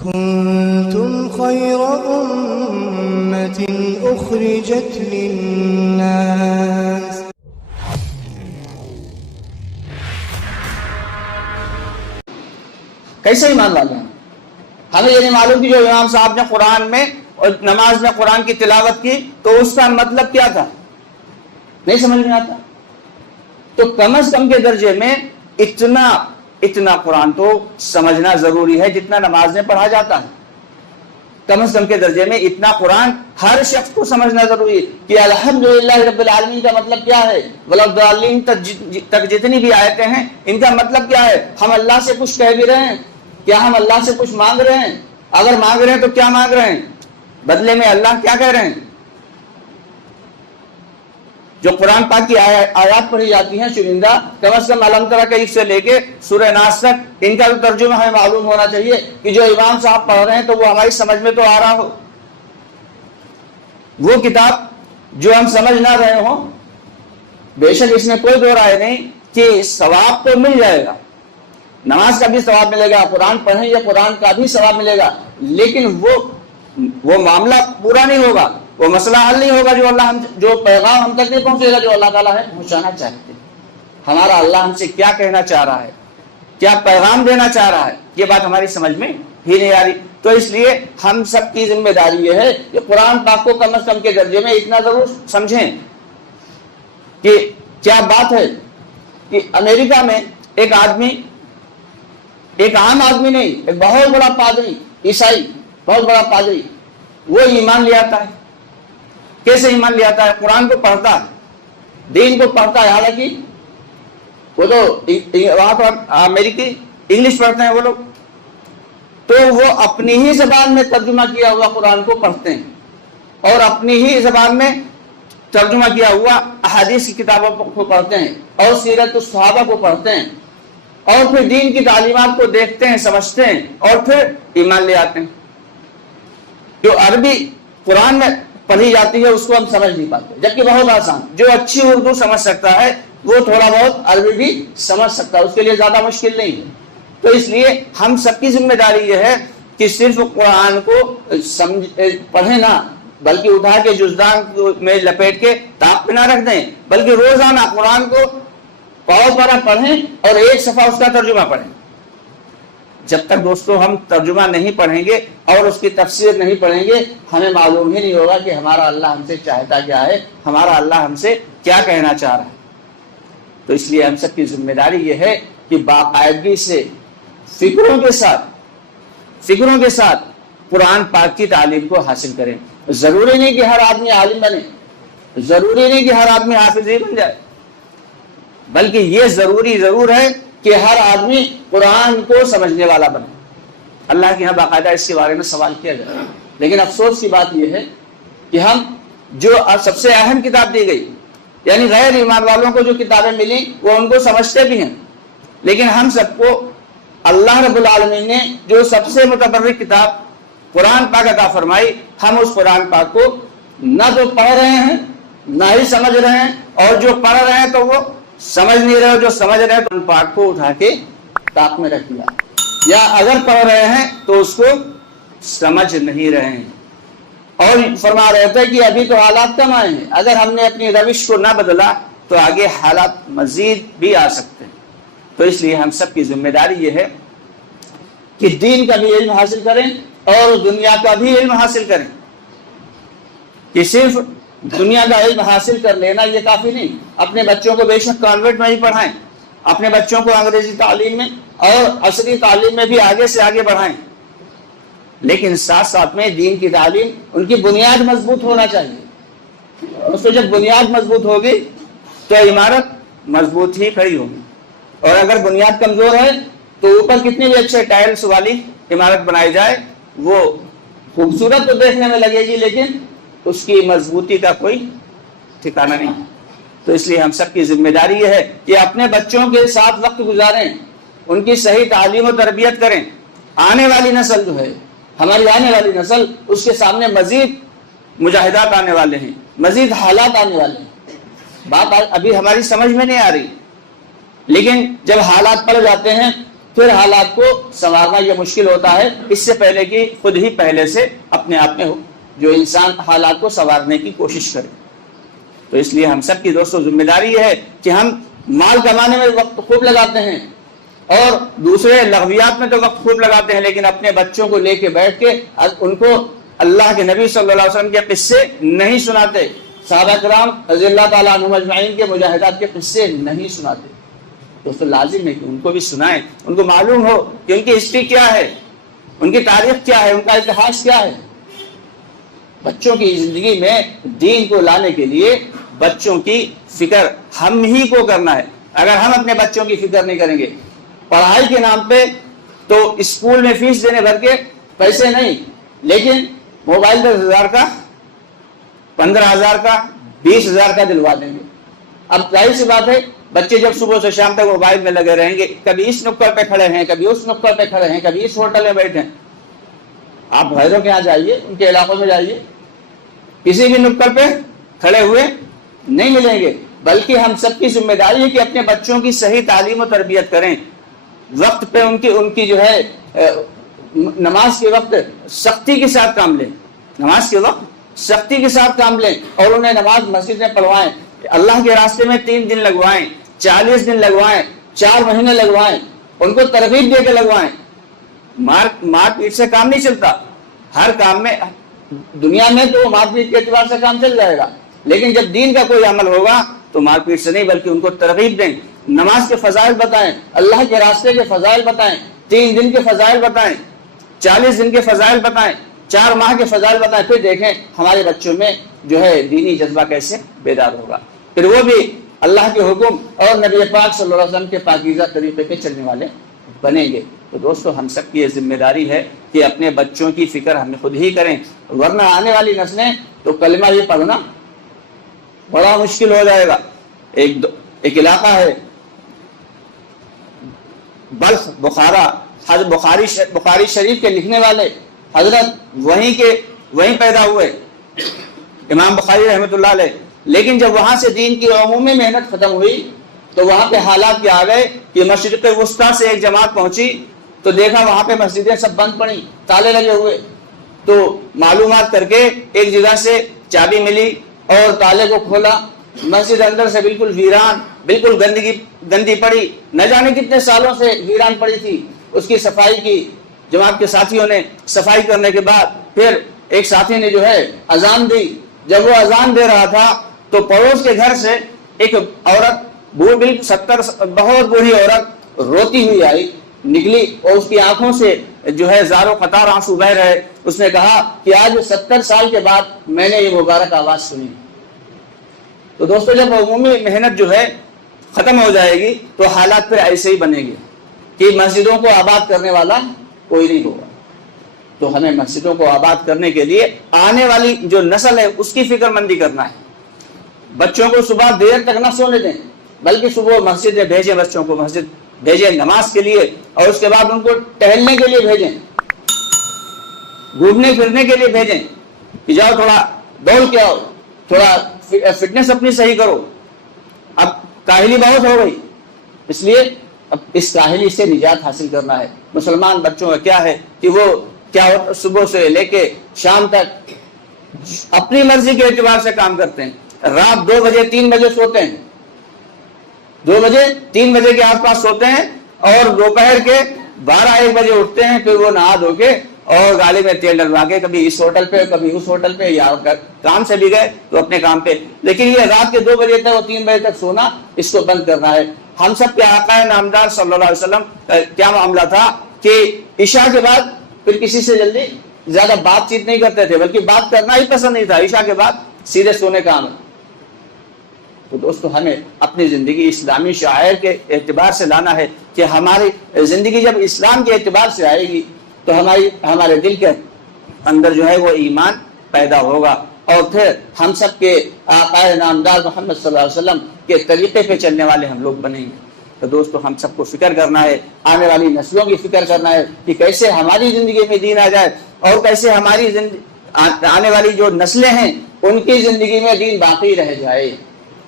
كنتم خير أمة أخرجت للناس کیسے ایمان والے ہیں؟ ہمیں یہ نہیں معلوم کہ جو امام صاحب نے قرآن میں اور نماز میں قرآن کی تلاوت کی تو اس کا مطلب کیا تھا، نہیں سمجھ میں آتا. تو کم از کم کے درجے میں اتنا قرآن تو سمجھنا ضروری ہے جتنا نماز میں پڑھا جاتا ہے. کم از کم کے درجے میں اتنا قرآن ہر شخص کو سمجھنا ضروری ہے کہ الحمدللہ رب العالمین کا مطلب کیا ہے، وَلَضَّالِّينَ تک جتنی بھی آیتیں ہیں ان کا مطلب کیا ہے. ہم اللہ سے کچھ کہہ بھی رہے ہیں، کیا ہم اللہ سے کچھ مانگ رہے ہیں؟ اگر مانگ رہے ہیں تو کیا مانگ رہے ہیں، بدلے میں اللہ کیا کہہ رہے ہیں؟ جو قرآن پاک کی آیات پڑھی جاتی ہیں چنندہ، کم از کم علم ترى کیف سے لے کے سورہ ناس تک ان کا ترجمہ ہمیں معلوم ہونا چاہیے کہ جو امام صاحب پڑھ رہے ہیں تو وہ ہماری سمجھ میں تو آ رہا ہو. وہ کتاب جو ہم سمجھ نہ رہے ہوں، بے شک اس میں کوئی دو رائے نہیں کہ ثواب تو مل جائے گا، نماز کا بھی ثواب ملے گا، قرآن پڑھیں یا قرآن کا بھی ثواب ملے گا، لیکن وہ معاملہ پورا نہیں ہوگا، وہ مسئلہ حل نہیں ہوگا جو پیغام ہم تک نہیں پہنچے گا جو اللہ تعالیٰ ہے پہنچانا چاہتے ہیں. ہمارا اللہ ہم سے کیا کہنا چاہ رہا ہے، کیا پیغام دینا چاہ رہا ہے، یہ بات ہماری سمجھ میں ہی نہیں آ رہی. تو اس لیے ہم سب کی ذمہ داری یہ ہے کہ قرآن پاک کو کم از کم کے درجے میں اتنا ضرور سمجھیں کہ کیا بات ہے کہ امریکہ میں ایک آدمی، ایک عام آدمی نہیں، ایک بہت بڑا پادری، عیسائی بہت بڑا پادری، وہ ایمان لے آتا ہے. کیسے ایمان لے آتا ہے؟ قرآن کو پڑھتا ہے، دین کو پڑھتا ہے. حالانکہ وہ تو وہاں پر امریکی انگلش پڑھتے ہیں وہ لوگ، تو وہ اپنی ہی زبان میں ترجمہ کیا ہوا قرآن کو پڑھتے ہیں اور اپنی ہی زبان میں ترجمہ کیا ہوا احادیث کی کتابوں کو پڑھتے ہیں اور سیرت الصحابہ کو پڑھتے ہیں اور پھر دین کی تعلیمات کو دیکھتے ہیں، سمجھتے ہیں اور پھر ایمان لے آتے ہیں. جو عربی قرآن میں پڑھی جاتی ہے اس کو ہم سمجھ نہیں پاتے، جبکہ بہت آسان. جو اچھی اردو سمجھ سکتا ہے وہ تھوڑا بہت عربی بھی سمجھ سکتا ہے، اس کے لیے زیادہ مشکل نہیں ہے. تو اس لیے ہم سب کی ذمہ داری یہ ہے کہ صرف قرآن کو پڑھیں نہ، بلکہ اٹھا کے جزدان میں لپیٹ کے تاپ پہ نہ رکھ دیں، بلکہ روزانہ قرآن کو پاؤ پڑا پڑھیں اور ایک صفحہ اس کا ترجمہ پڑھیں. جب تک دوستو ہم ترجمہ نہیں پڑھیں گے اور اس کی تفسیر نہیں پڑھیں گے، ہمیں معلوم ہی نہیں ہوگا کہ ہمارا اللہ ہم سے چاہتا کیا ہے، ہمارا اللہ ہم سے کیا کہنا چاہ رہا ہے. تو اس لیے ہم سب کی ذمہ داری یہ ہے کہ باقاعدگی سے فکروں کے ساتھ قرآن پاک کی تعلیم کو حاصل کریں. ضروری نہیں کہ ہر آدمی عالم بنے، ضروری نہیں کہ ہر آدمی حافظ ہی بن جائے، بلکہ یہ ضروری ضرور ہے کہ ہر آدمی قرآن کو سمجھنے والا بنے. اللہ کے یہاں باقاعدہ اس کے بارے میں سوال کیا جائے. لیکن افسوس کی بات یہ ہے کہ ہم جو سب سے اہم کتاب دی گئی، یعنی غیر ایمان والوں کو جو کتابیں ملی وہ ان کو سمجھتے بھی ہیں، لیکن ہم سب کو اللہ رب العالمین نے جو سب سے متبرک کتاب قرآن پاک عطا فرمائی، ہم اس قرآن پاک کو نہ تو پڑھ رہے ہیں نہ ہی سمجھ رہے ہیں، اور جو پڑھ رہے ہیں تو وہ سمجھ نہیں رہے، جو سمجھ رہے ہیں تو ان پاک کو اٹھا کے تاپ میں رکھ دیا، یا اگر پڑھ رہے ہیں تو اس کو سمجھ نہیں رہے ہیں. اور فرما رہے تھے کہ ابھی تو حالات کم آئے ہیں، اگر ہم نے اپنی روش کو نہ بدلا تو آگے حالات مزید بھی آ سکتے ہیں. تو اس لیے ہم سب کی ذمہ داری یہ ہے کہ دین کا بھی علم حاصل کریں اور دنیا کا بھی علم حاصل کریں. کہ صرف دنیا کا علم حاصل کر لینا یہ کافی نہیں. اپنے بچوں کو بے شک کانوینٹ میں ہی پڑھائیں، اپنے بچوں کو انگریزی تعلیم میں اور عصری تعلیم میں بھی آگے سے آگے بڑھائیں، لیکن ساتھ ساتھ میں دین کی تعلیم، ان کی بنیاد مضبوط ہونا چاہیے. اس کو جب بنیاد مضبوط ہوگی تو عمارت مضبوط ہی کھڑی ہوگی. اور اگر بنیاد کمزور ہے تو اوپر کتنی بھی اچھے ٹائلز والی عمارت بنائی جائے وہ خوبصورت تو دیکھنے میں لگے گی لیکن اس کی مضبوطی کا کوئی ٹھکانہ نہیں. تو اس لیے ہم سب کی ذمہ داری یہ ہے کہ اپنے بچوں کے ساتھ وقت گزاریں، ان کی صحیح تعلیم و تربیت کریں. آنے والی نسل جو ہے، ہماری آنے والی نسل، اس کے سامنے مزید مجاہدات آنے والے ہیں، مزید حالات آنے والے ہیں. بات ابھی ہماری سمجھ میں نہیں آ رہی، لیکن جب حالات پڑ جاتے ہیں پھر حالات کو سنوارنا یہ مشکل ہوتا ہے، اس سے پہلے کہ خود ہی پہلے سے اپنے آپ میں جو انسان حالات کو سنوارنے کی کوشش کرے۔ تو اس لیے ہم سب کی دوستوں ذمہ داری یہ ہے کہ ہم مال کمانے میں وقت خوب لگاتے ہیں اور دوسرے لغویات میں تو وقت خوب لگاتے ہیں، لیکن اپنے بچوں کو لے کے بیٹھ کے ان کو اللہ کے نبی صلی اللہ علیہ وسلم کے قصے نہیں سناتے، صحابہ کرام رضی اللہ تعالیٰ عنہم اجمعین کے مجاہدات کے قصے نہیں سناتے۔ دوستو لازم ہے کہ ان کو بھی سنائیں، ان کو معلوم ہو کہ ان کی ہسٹری کیا ہے، ان کی تاریخ کیا ہے، ان کا اتہاس کیا ہے۔ بچوں کی زندگی میں دین کو لانے کے لیے بچوں کی فکر ہم ہی کو کرنا ہے۔ اگر ہم اپنے بچوں کی فکر نہیں کریں گے، پڑھائی کے نام پہ تو اسکول میں فیس دینے بھر کے پیسے نہیں، لیکن موبائل 10,000 کا، 15,000 کا، 20,000 کا دلوا دیں گے۔ اب ظاہر سی بات ہے بچے جب صبح سے شام تک موبائل میں لگے رہیں گے، کبھی اس نکڑ پہ کھڑے ہیں، کبھی اس نکڑ پہ کھڑے ہیں، کبھی اس ہوٹل میں بیٹھے ہیں۔ آپ غیروں کے یہاں جائیے، ان کے علاقوں میں جائیے، کسی بھی نکڑ پہ کھڑے ہوئے نہیں ملیں گے۔ بلکہ ہم سب کی ذمہ داری ہے کہ اپنے بچوں کی صحیح تعلیم و تربیت کریں، وقت پہ ان کی جو ہے نماز کے وقت سختی کے ساتھ کام لیں، نماز کے وقت سختی کے ساتھ کام لیں اور انہیں نماز مسجد میں پڑھوائیں، اللہ کے راستے میں 3 دن لگوائیں، 40 دن لگوائیں، 4 مہینے لگوائیں، ان کو ترغیب دے کے لگوائیں۔ مار پیٹ سے کام نہیں چلتا۔ ہر کام میں دنیا میں تو مار پیٹ کے اعتبار سے کام چل جائے گا، لیکن جب دین کا کوئی عمل ہوگا تو مار پیٹ سے نہیں، بلکہ ان کو ترغیب دیں، نماز کے فضائل بتائیں، اللہ کے راستے کے فضائل بتائیں، 3 دن کے فضائل بتائیں، 40 دن کے فضائل بتائیں، 4 ماہ کے فضائل بتائیں۔ پھر دیکھیں ہمارے بچوں میں جو ہے دینی جذبہ کیسے بیدار ہوگا، پھر وہ بھی اللہ کے حکم اور نبی پاک صلی اللہ علیہ وسلم کے پاکیزہ طریقے پہ چلنے والے بنیں گے۔ تو دوستو ہم سب کی یہ ذمہ داری ہے کہ اپنے بچوں کی فکر ہم خود ہی کریں، ورنہ آنے والی نسلیں تو کلمہ یہ پڑھنا بڑا مشکل ہو جائے گا۔ ایک علاقہ ہے بلخ بخارا، حضرت بخاری شریف کے لکھنے والے حضرت وہیں پیدا ہوئے، امام بخاری رحمۃ اللہ علیہ۔ لیکن جب وہاں سے دین کی عمومی محنت ختم ہوئی تو وہاں پہ حالات کیا آ گئے کہ مشرق وسطیٰ سے ایک جماعت پہنچی تو دیکھا وہاں پہ مسجدیں سب بند پڑی، تالے لگے ہوئے۔ تو معلومات کر کے ایک جگہ سے چابی ملی اور تالے کو کھولا، مسجد اندر سے بالکل ویران، بالکل گندی پڑی، نہ جانے کتنے سالوں سے ویران پڑی تھی۔ اس کی صفائی کی جماعت کے ساتھیوں نے، صفائی کرنے کے بعد پھر ایک ساتھی نے جو ہے اذان دی۔ جب وہ اذان دے رہا تھا تو پڑوس کے گھر سے ایک عورت، بالکل 70 بہت بوڑھی عورت روتی ہوئی آئی، نکلی اور اس کی آنکھوں سے جو ہے زاروں قطار آنسو بہ رہے۔ اس نے کہا کہ آج 70 سال کے بعد میں نے یہ مبارک آواز سنی۔ تو دوستو جب عمومی محنت جو ہے ختم ہو جائے گی تو حالات پھر ایسے ہی بنے گے کہ مسجدوں کو آباد کرنے والا کوئی نہیں ہوگا۔ تو ہمیں مسجدوں کو آباد کرنے کے لیے آنے والی جو نسل ہے اس کی فکر مندی کرنا ہے۔ بچوں کو صبح دیر تک نہ سونے دیں، بلکہ صبح مسجد میں بھیجیں، بچوں کو مسجد بھیجیں نماز کے لیے، اور اس کے بعد ان کو ٹہلنے کے لیے بھیجیں، گھومنے پھرنے کے لیے بھیجیں کہ جاؤ تھوڑا دوڑ کے آؤ، تھوڑا فٹنس اپنی صحیح کرو۔ اب کاہلی بہت ہو گئی، اس لیے اب اس کاہلی سے نجات حاصل کرنا ہے۔ مسلمان بچوں کا کیا ہے کہ وہ کیا صبح سے لے کے شام تک اپنی مرضی کے اعتبار سے کام کرتے ہیں، رات 2 بجے 3 بجے سوتے ہیں، 2 بجے 3 بجے کے آس پاس سوتے ہیں اور دوپہر کے 12-1 بجے اٹھتے ہیں، پھر وہ نہا دھو کے اور گاڑی میں تیل ڈلوا کے کبھی اس ہوٹل پہ کبھی اس ہوٹل پہ، یا کام سے بھی گئے تو اپنے کام پہ۔ لیکن یہ رات کے 2 بجے تک اور 3 بجے تک سونا، اس کو بند کرنا ہے۔ ہم سب کے آقا نامدار صلی اللہ علیہ وسلم کا کیا معاملہ تھا کہ عشاء کے بعد پھر کسی سے جلدی زیادہ بات چیت نہیں کرتے تھے، بلکہ بات کرنا ہی پسند نہیں تھا، عشاء کے بعد سیدھے سونے کا عمل۔ تو دوستو ہمیں اپنی زندگی اسلامی شعائر کے اعتبار سے لانا ہے کہ ہماری زندگی جب اسلام کے اعتبار سے آئے گی تو ہمارے دل کے اندر جو ہے وہ ایمان پیدا ہوگا، اور پھر ہم سب کے آقا نامدار محمد صلی اللہ علیہ وسلم کے طریقے پہ چلنے والے ہم لوگ بنیں گے۔ تو دوستو ہم سب کو فکر کرنا ہے، آنے والی نسلوں کی فکر کرنا ہے کہ کیسے ہماری زندگی میں دین آ جائے اور کیسے ہماری آنے والی جو نسلیں ہیں ان کی زندگی میں دین باقی رہ جائے۔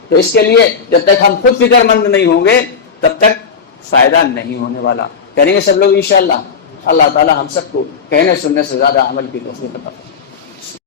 تو اس کے لیے جب تک ہم خود فکر مند نہیں ہوں گے تب تک فائدہ نہیں ہونے والا۔ کریں گے سب لوگ انشاءاللہ. اللہ تعالی ہم سب کو کہنے سننے سے زیادہ عمل کی توفیق عطا فرمائے.